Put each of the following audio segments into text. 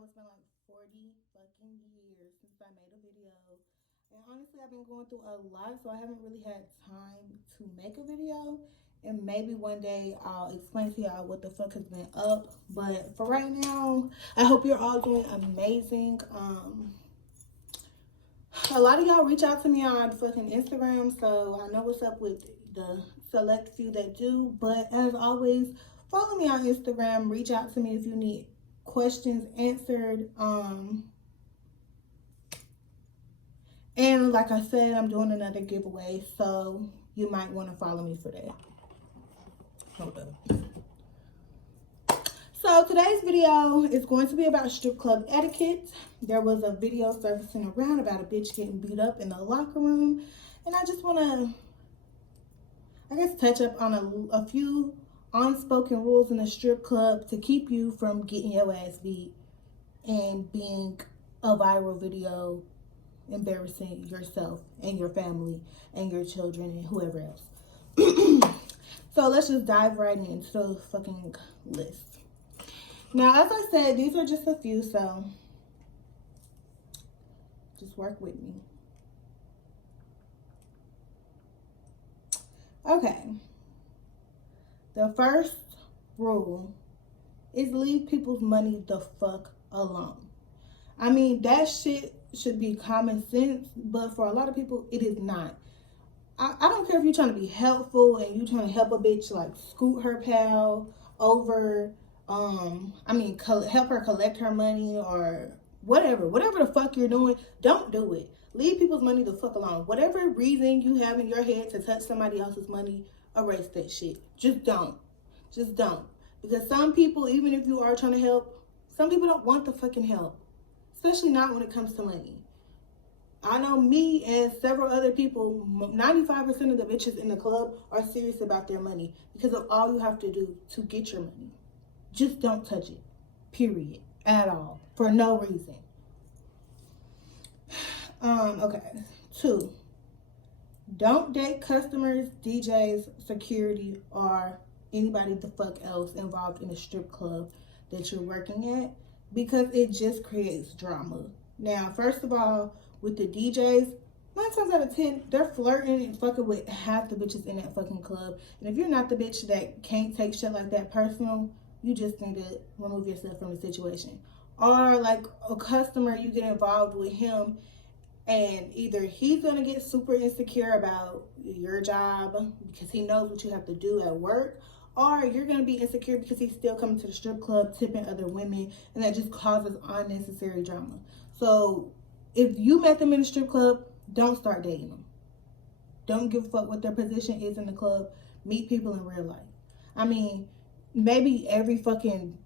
know it's been like 40 fucking years since I made a video. And honestly, I've been going through a lot, so I haven't really had time to make a video. And maybe one day I'll explain to y'all what the fuck has been up. But for right now, I hope you're all doing amazing. A lot of y'all reach out to me on fucking Instagram, so I know what's up with the select few that do. But as always, follow me on Instagram. Reach out to me if you need questions answered. And like I said, I'm doing another giveaway, so you might want to follow me for that. Hold up. So today's video is going to be about strip club etiquette. There was a video surfacing around about a bitch getting beat up in the locker room, and I just want to, I guess, touch up on a few unspoken rules in the strip club to keep you from getting your ass beat and being a viral video embarrassing yourself and your family and your children and whoever else. So let's just dive right into the fucking list. Now, as I said, these are just a few, so just work with me. Okay. The first rule is leave people's money the fuck alone. I mean, that shit should be common sense, but for a lot of people, it is not. I don't care if you're trying to be helpful and you're trying to help a bitch, like, scoot her pal over, help her collect her money or whatever the fuck you're doing. Don't do it. Leave people's money the fuck alone. Whatever reason you have in your head to touch somebody else's money, erase that shit. Just don't. Just don't. Because some people, even if you are trying to help, some people don't want the fucking help. Especially not when it comes to money. I know me and several other people, 95% of the bitches in the club are serious about their money because of all you have to do to get your money. Just don't touch it. Period. At all. For no reason. Okay. 2. Don't date customers, DJs, security, or anybody the fuck else involved in a strip club that you're working at, because it just creates drama. Now, first of all, with the DJs, 9 times out of 10, they're flirting and fucking with half the bitches in that fucking club. And if you're not the bitch that can't take shit like that personal, you just need to remove yourself from the situation. Or like a customer, you get involved with him and either he's gonna get super insecure about your job because he knows what you have to do at work, or you're gonna be insecure because he's still coming to the strip club, tipping other women, and that just causes unnecessary drama. So if you met them in the strip club, don't start dating them. Don't give a fuck what their position is in the club. Meet people in real life. I mean, maybe every fucking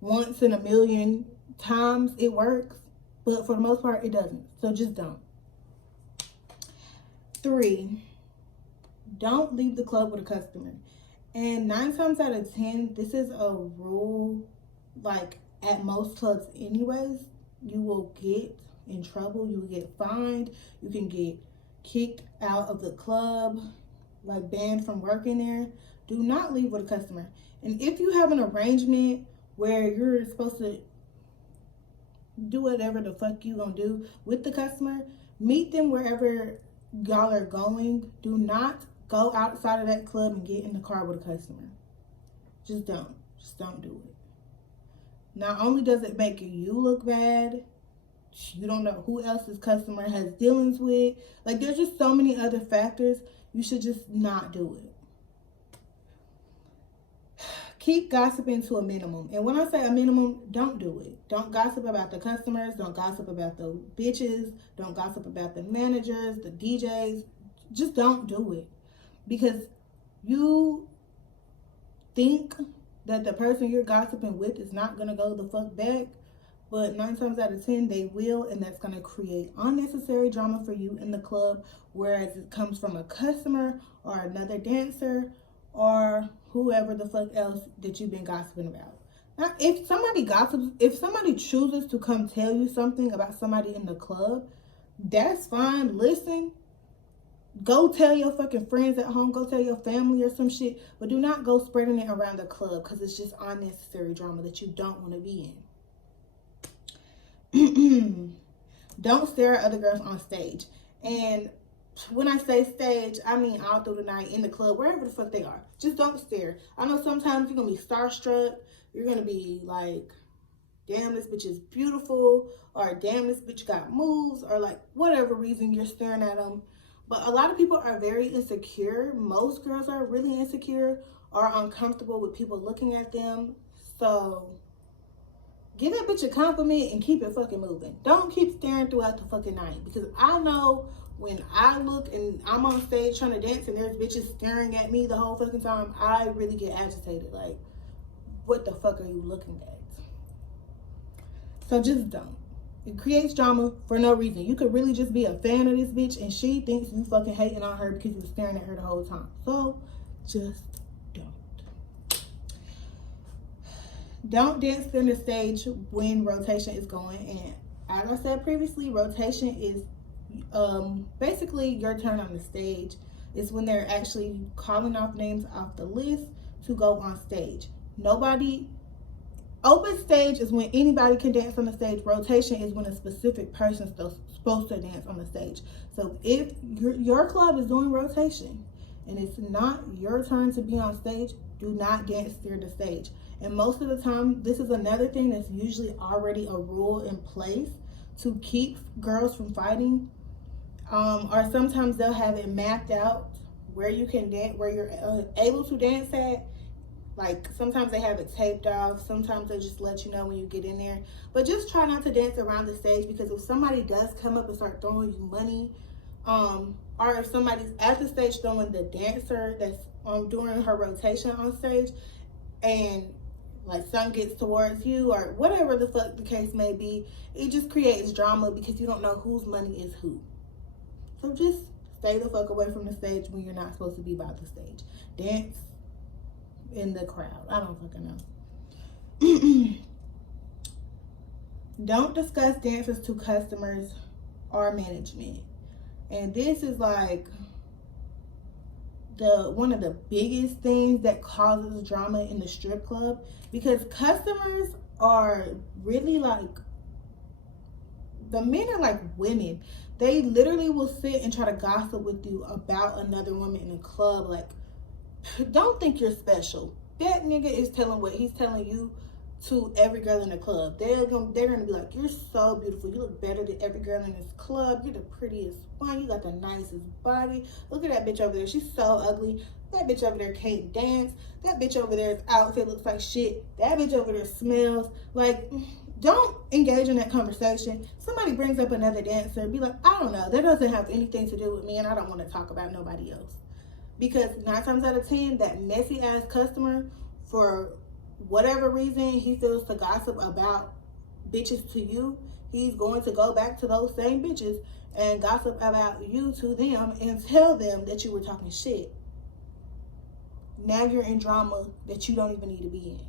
once in a million times it works, but for the most part, it doesn't. So just don't. 3, don't leave the club with a customer. And 9 times out of 10, this is a rule, like at most clubs anyways. You will get in trouble, you will get fined, you can get kicked out of the club, like banned from working there. Do not leave with a customer. And if you have an arrangement where you're supposed to do whatever the fuck you gonna do with the customer, meet them wherever y'all are going. Do not go outside of that club and get in the car with a customer. Just don't do it. Not only does it make you look bad, you don't know who else's customer has dealings with. Like, there's just so many other factors. You should just not do it. Keep gossiping to a minimum. And when I say a minimum, don't do it. Don't gossip about the customers. Don't gossip about the bitches. Don't gossip about the managers, the DJs. Just don't do it. Because you think that the person you're gossiping with is not going to go the fuck back. But 9 times out of 10, they will. And that's going to create unnecessary drama for you in the club. Whereas it comes from a customer or another dancer or whoever the fuck else that you've been gossiping about. Now, if somebody gossips, if somebody chooses to come tell you something about somebody in the club, that's fine. Listen, go tell your fucking friends at home, go tell your family or some shit, but do not go spreading it around the club because it's just unnecessary drama that you don't want to be in. Don't stare at other girls on stage. And when I say stage, I mean all through the night, in the club, wherever the fuck they are. Just don't stare. I know sometimes you're going to be starstruck. You're going to be like, damn, this bitch is beautiful. Or damn, this bitch got moves. Or like whatever reason you're staring at them. But a lot of people are very insecure. Most girls are really insecure or uncomfortable with people looking at them. So give that bitch a compliment and keep it fucking moving. Don't keep staring throughout the fucking night. Because I know when I look and I'm on stage trying to dance and there's bitches staring at me the whole fucking time, I really get agitated. Like, what the fuck are you looking at? So just don't. It creates drama for no reason. You could really just be a fan of this bitch and she thinks you fucking hating on her because you were staring at her the whole time. So just don't. Don't dance on the stage when rotation is going. And as I said previously, rotation is basically your turn on the stage. It's when they're actually calling off names off the list to go on stage. Open stage is when anybody can dance on the stage. Rotation is when a specific person is supposed to dance on the stage. So if your club is doing rotation and it's not your turn to be on stage, do not dance near the stage. And most of the time, this is another thing that's usually already a rule in place to keep girls from fighting. Or sometimes they'll have it mapped out where you can dance, where you're able to dance at. Like, sometimes they have it taped off. Sometimes they just let you know when you get in there. But just try not to dance around the stage, because if somebody does come up and start throwing you money, or if somebody's at the stage throwing the dancer that's doing her rotation on stage, and like some gets towards you or whatever the fuck the case may be, it just creates drama because you don't know whose money is who. So just stay the fuck away from the stage when you're not supposed to be by the stage. Dance in the crowd. I don't fucking know. Don't discuss dances to customers or management. And this is like one of the biggest things that causes drama in the strip club, because customers are really like, the men are like women. They literally will sit and try to gossip with you about another woman in a club. Like, don't think you're special. That nigga is telling what he's telling you to every girl in the club. They're gonna be like, you're so beautiful. You look better than every girl in this club. You're the prettiest one. You got the nicest body. Look at that bitch over there. She's so ugly. That bitch over there can't dance. That bitch over there's outfit looks like shit. That bitch over there smells. Like, don't engage in that conversation. Somebody brings up another dancer, be like, I don't know. That doesn't have anything to do with me, and I don't want to talk about nobody else. Because 9 times out of 10, that messy ass customer, for whatever reason he feels to gossip about bitches to you, he's going to go back to those same bitches and gossip about you to them and tell them that you were talking shit. Now you're in drama that you don't even need to be in.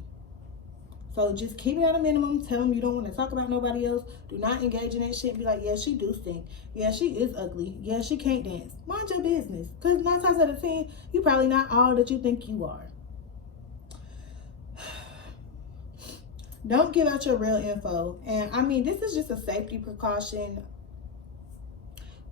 So just keep it at a minimum. Tell them you don't want to talk about nobody else. Do not engage in that shit. Be like, yeah, she do stink. Yeah, she is ugly. Yeah, she can't dance. Mind your business. Because 9 times out of 10, you probably not all that you think you are. Don't give out your real info. And I mean, this is just a safety precaution.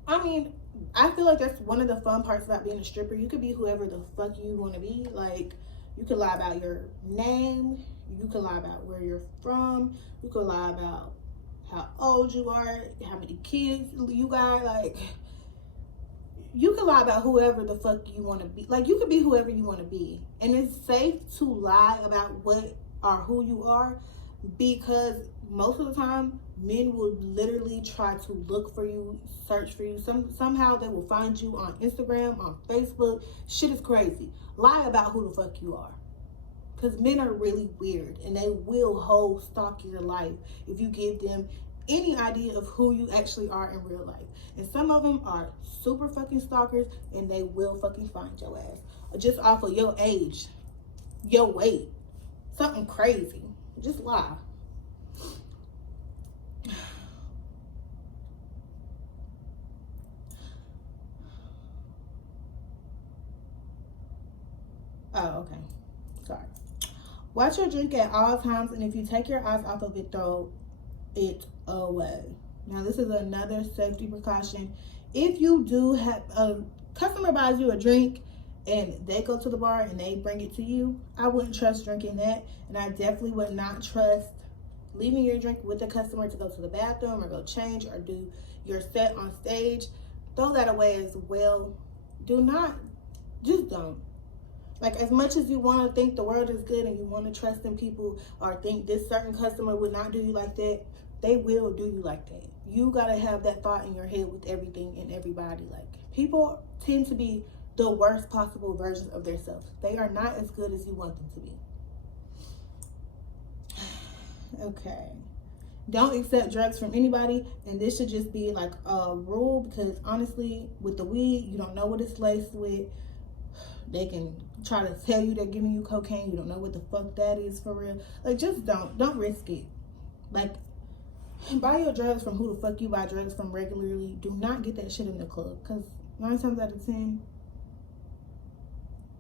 I mean, I feel like that's one of the fun parts about being a stripper. You could be whoever the fuck you want to be. Like, you could lie about your name. You can lie about where you're from. You can lie about how old you are, how many kids you got. Like, you can lie about whoever the fuck you want to be. Like, you can be whoever you want to be. And it's safe to lie about what or who you are, because most of the time, men will literally try to look for you, search for you. Somehow they will find you on Instagram, on Facebook. Shit is crazy. Lie about who the fuck you are. Because men are really weird, and they will stalk your life if you give them any idea of who you actually are in real life. And some of them are super fucking stalkers, and they will fucking find your ass. Just off of your age, your weight, something crazy. Just lie. Oh, okay. Sorry. Watch your drink at all times, and if you take your eyes off of it, throw it away. Now, this is another safety precaution. If you do have a customer buys you a drink and they go to the bar and they bring it to you, I wouldn't trust drinking that. And I definitely would not trust leaving your drink with the customer to go to the bathroom or go change or do your set on stage. Throw that away as well. Do not, just don't. Like, as much as you want to think the world is good and you want to trust in people or think this certain customer would not do you like that, they will do you like that. You got to have that thought in your head with everything and everybody. Like, people tend to be the worst possible versions of themselves. They are not as good as you want them to be. Okay. Don't accept drugs from anybody, and this should just be like a rule, because honestly, with the weed, you don't know what it's laced with. They can try to tell you they're giving you cocaine. You don't know what the fuck that is for real. Like, just don't risk it. Like, buy your drugs from who the fuck you buy drugs from regularly. Do not get that shit in the club, because 9 times out of 10,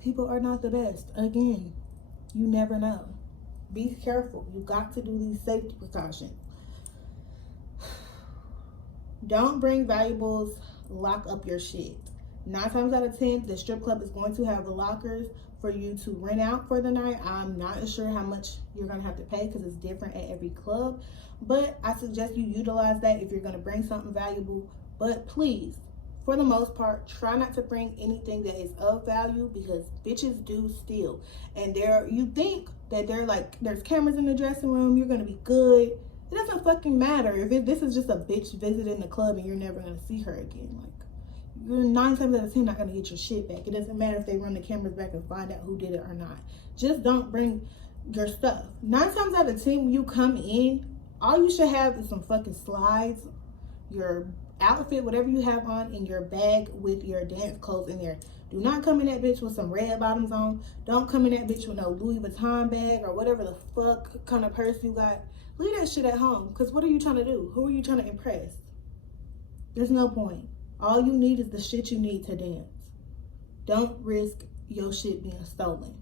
people are not the best. Again, you never know. Be careful. You got to do these safety precautions. Don't bring valuables. Lock up your shit. 9 times out of 10, the strip club is going to have the lockers for you to rent out for the night. I'm not sure how much you're going to have to pay because it's different at every club. But I suggest you utilize that if you're going to bring something valuable. But please, for the most part, try not to bring anything that is of value, because bitches do steal. And you think that there's cameras in the dressing room, you're going to be good. It doesn't fucking matter if this is just a bitch visiting the club and you're never going to see her again. Like, you're 9 times out of 10 not going to get your shit back. It doesn't matter if they run the cameras back and find out who did it or not. Just don't bring your stuff. 9 times out of 10, when you come in, all you should have is some fucking slides, your outfit, whatever you have on, in your bag with your dance clothes in there. Do not come in that bitch with some red bottoms on. Don't come in that bitch with no Louis Vuitton bag or whatever the fuck kind of purse you got. Leave that shit at home, because what are you trying to do? Who are you trying to impress? There's no point. All you need is the shit you need to dance. Don't risk your shit being stolen.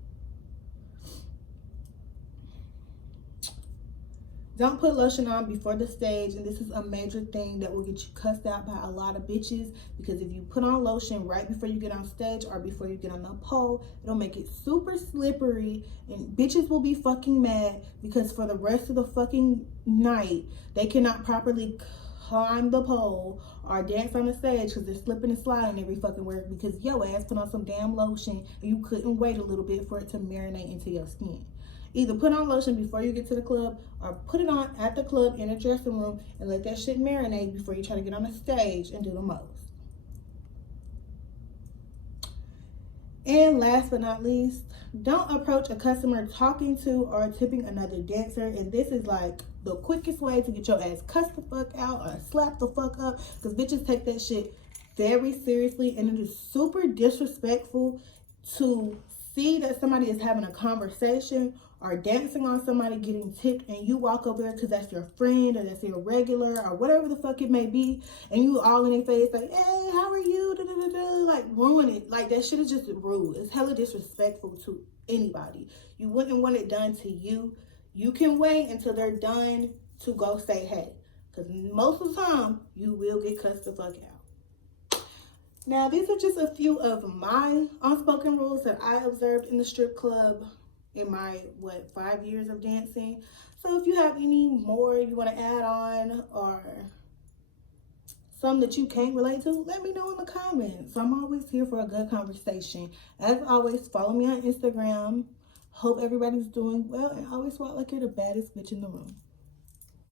Don't put lotion on before the stage, and this is a major thing that will get you cussed out by a lot of bitches, because if you put on lotion right before you get on stage or before you get on the pole, it'll make it super slippery, and bitches will be fucking mad because for the rest of the fucking night, they cannot properly climb the pole or dance on the stage because they're slipping and sliding every fucking word because your ass put on some damn lotion and you couldn't wait a little bit for it to marinate into your skin. Either put on lotion before you get to the club or put it on at the club in a dressing room and let that shit marinate before you try to get on the stage and do the most. And last but not least, don't approach a customer talking to or tipping another dancer. And this is like the quickest way to get your ass cussed the fuck out or slap the fuck up, because bitches take that shit very seriously, and it is super disrespectful to see that somebody is having a conversation or dancing on somebody getting tipped, and you walk over there because that's your friend or that's your regular or whatever the fuck it may be, and you all in their face like, hey, how are you? Like, ruin it. Like, that shit is just rude. It's hella disrespectful to anybody. You wouldn't want it done to you. You can wait until they're done to go say hey, because most of the time you will get cussed the fuck out. Now, these are just a few of my unspoken rules that I observed in the strip club in my, 5 years of dancing. So if you have any more you want to add on or some that you can't relate to, let me know in the comments. I'm always here for a good conversation. As always, follow me on Instagram. Hope everybody's doing well, and always walk like you're the baddest bitch in the room.